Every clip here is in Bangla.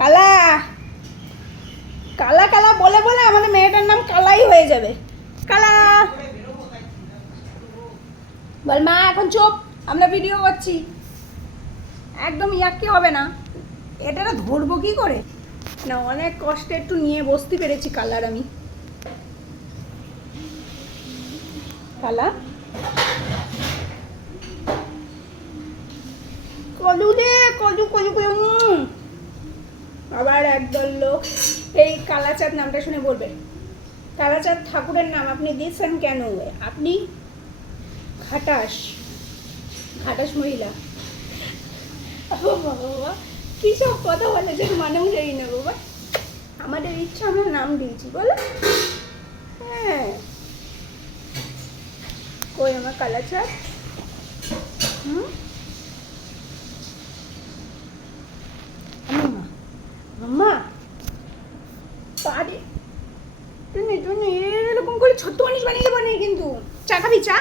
কালা কালা কালা বলে বলে আমাদের মেয়েটার নাম কালাই হয়ে যাবে। কালা বল মা এখন চুপ, আমরা ভিডিও করছি, একদম ইয়াক্কি হবে না। এটা ধরবো কি করে না, অনেক কষ্টে একটু নিয়ে বসতে পেরেছি কালার আমি। কালা কলু দে কলু কলু কলু। আবার একদল লোক এই কালাচাঁদ নামটা শুনে বলবে কালাচাঁদ ঠাকুরের নাম আপনি দিয়েছেন কেন? আপনি খাটাস খাটাস মহিলা। বাবা কী সব কথা বলে যে মানেও জানি না বাবা, আমাদের ইচ্ছা আমরা নাম দিয়েছি বলো। হ্যাঁ কই আমার কালাচাঁদ? মাম্মা পারে তুমি তুমি এরকম করে ছোট্ট মানুষ বানিয়ে দেবো না কিন্তু। চা খাবি? চা?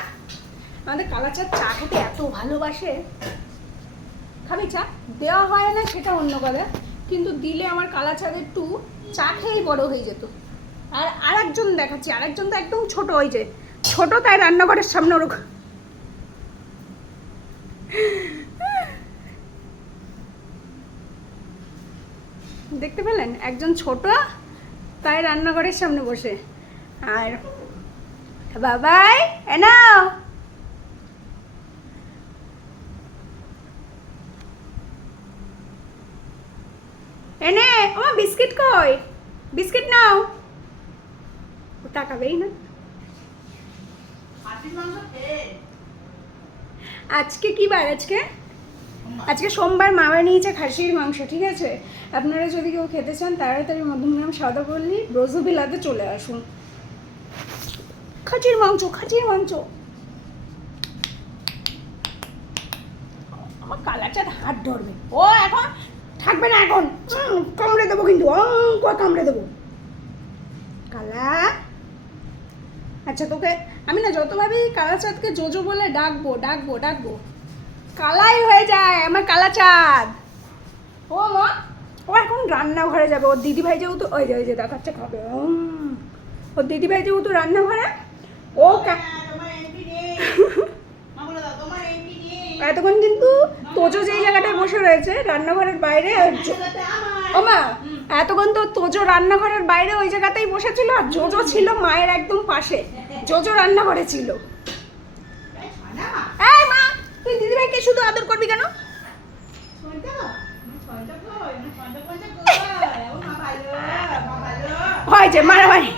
আমাদের কালাচাঁদ চা খেতে এত ভালোবাসে। খাবি চা? দেওয়া হয় না সেটা অন্য কথা, কিন্তু দিলে আমার কালাচাঁদ একটু চা খেয়েই বড় হয়ে যেত। আর আরেকজন দেখাচ্ছি, আরেকজন তো একদম ছোট, ওই যে ছোট, তাই রান্নাঘরের সামনে ওরকম। দেখতে পেলেন, একজন ছোট তাই রান্নাঘরের সামনে বসে। আর বাবাই এনাও এনে আমার বিস্কিট কই? বিস্কিট নাও। ও তাকাবেই না। আজকে কি বার? আজকে সোমবার। মা বানিয়েছে খাসির মাংস, ঠিক আছে? আপনারা যদি কেউ খেতে চান তাড়াতাড়ি মধ্যমগ্রাম সাদাপল্লী ব্রজবিলাতে চলে আসুন। খাসির মাংস, খাসির মাংস। আমার কালাচাঁদ হাত ধরবে, ও এখন থাকবে না, এখন কামড়ে দেবো কিন্তু, কামড়ে দেবো। কালা আচ্ছা তোকে আমি না যত ভাবি কালাচাঁদকে জোজো বলে ডাকবো ডাকবো ডাকবো, কালাই হয়ে যায় আমার কালাচাঁদ। ও মা, ও এখন রান্নাঘরে যাবে। ওর দিদিভাই যেহেতু ওই যে দেখাচ্ছে খাবে, ওর দিদিভাই যেহেতু রান্নাঘরে, ও এতক্ষণ কিন্তু তোজো যেই জায়গাটায় বসে রয়েছে রান্নাঘরের বাইরে, ও মা এতক্ষণ তো তোজো রান্নাঘরের বাইরে ওই জায়গাতেই বসেছিল, আর জোজো ছিল মায়ের একদম পাশে। জোজো রান্নাঘরে ছিল। এই মা, তুই দিদিভাইকে শুধু আদর করবি কেন? হয় যে মারামারি।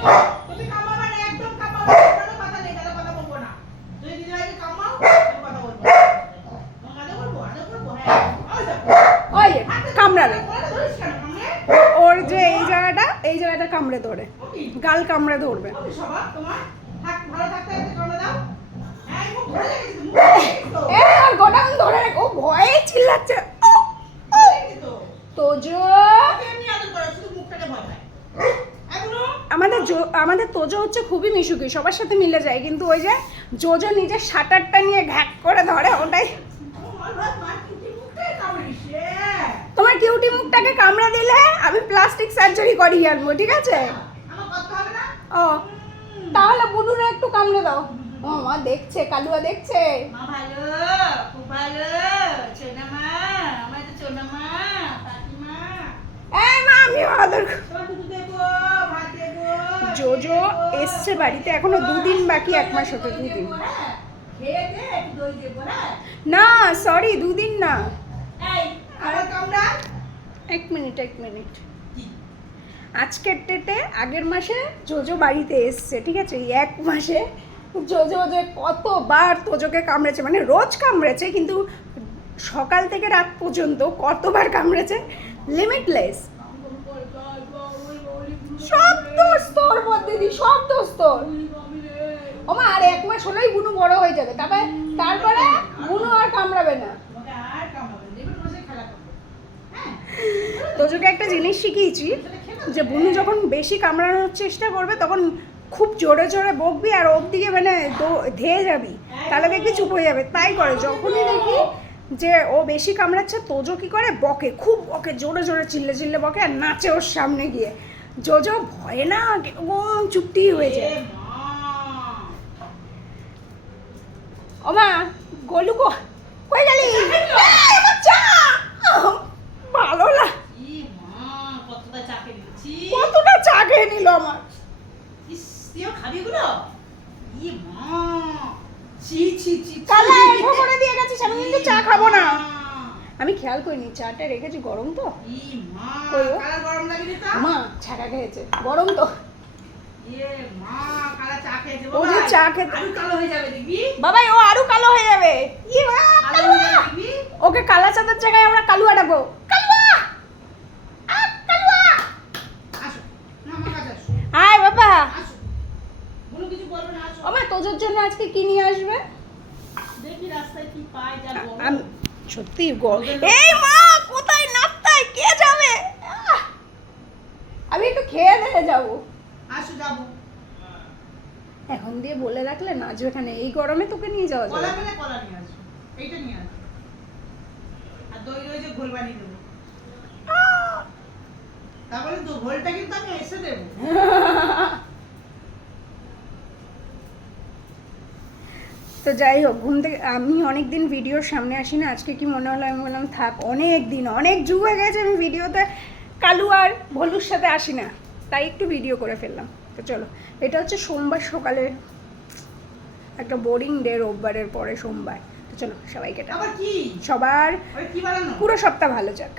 ওই কামড়াবে, ওর যে এই জায়গাটা কামড়ে ধরে, গাল কামড়ে ধরবে। গোডাউন ধরে, ও ভয়ে চিল্লাচ্ছে। তোজো আমাদের তোজো হচ্ছে খুবই মিশুকি, সবার সাথে মিলে যায়, কিন্তু ওই যে জোজো নিজের শাটারটা নিয়ে ঘ্যাক করে ধরে, ওটাই। তোমার কিউটি মুখটাকে কামড়ে দিলে আমি প্লাস্টিক সার্জারি করিয়ে আনবো, ঠিক আছে? ও তাহলে বুনুরে একটু কামড়ে দাও। ও মা দেখছে, কালুয়া দেখছে। মা ভালো, খুব ভালো, সোনা মা, আমার তো সোনা মা, কাকিমা। এই মা আমি আদর জোজো এসছে বাড়িতে, এখনো 2 দিন বাকি, 1 মাস হতে 2 দিন না, সরি 2 দিন না। এক মিনিট, আজকের ডেটে আগের মাসে জোজো বাড়িতে এসছে, ঠিক আছে? এই 1 মাসে জোজো যে কতবার তোজোকে কামড়েছে, মানে রোজ কামড়েছে, কিন্তু সকাল থেকে রাত পর্যন্ত কতবার কামড়েছে লিমিটলেস। সব দোষ তোর দিদি, সব দোষ তোর। ও মা আর 1 মাস হলেই বুনু বড় হয়ে যাবে, তারপরে বুনু আর কামড়াবে না। তোজোকে একটা জিনিস শিখিয়েছি, যে বুনু যখন বেশি কামড়ানোর চেষ্টা করবে তখন খুব জোরে জোরে বকবি, আর ওর দিকে মানে ধেয়ে যাবি, তাহলে দেখবি চুপ হয়ে যাবে। তাই করে, যখনই দেখি যে ও বেশি কামড়াচ্ছে, তোজো কি করে বকে, খুব বকে, জোরে জোরে চিল্লে চিল্লে বকে আর নাচে ওর সামনে গিয়ে। জোজো ভয়ে না কিরকম চুপটি হয়ে যায়। ও মা, গোলু কই গেলি? ভালো না, কতটা চা খেয়ে নিল আমার। কালা এরকম করে দিয়ে গেছিস, আমি কিন্তু চা খাবো না। আমি খেয়াল করিনি, চাটা রেখেছি গরম তো। মা ছাকা খেয়েছে, গরম তো। ও যে চা খেতে, বাবা ও আরো কালো হয়ে যাবে। ওকে কালা চাঁদের জায়গায় আমরা কালুয়া ডাকবো। কালুয়া, কালুয়া, আয় বাবা। আমার তোজোর জন্য আজকে কি নিয়ে আসবে? আমি সত্যি এই মা কোথায় নাপতায় কে যাবে? আমি একটু খেয়ে দিয়ে যাবো। এখন দিয়ে বলে রাখলে নাচবে এখানে, এই গরমে তোকে নিয়ে যাওয়া যাবে। তো যাই হোক, ঘুম থেকে আমি অনেক দিন ভিডিওর সামনে আসি না, আজকে কি মনে হলো, আমি বললাম থাক, অনেক দিন অনেক যুগ হয়ে গেছে আমি ভিডিওতে কালু আর ভলুর সাথে আসি না, তাই একটু ভিডিও করে ফেললাম। তো চলো, এটা হচ্ছে সোমবার সকালে একটা বোরিং ডে, রোববারের পরে সোমবার। তো চলো সবাইকে সবার পুরো সপ্তাহ ভালো যাক।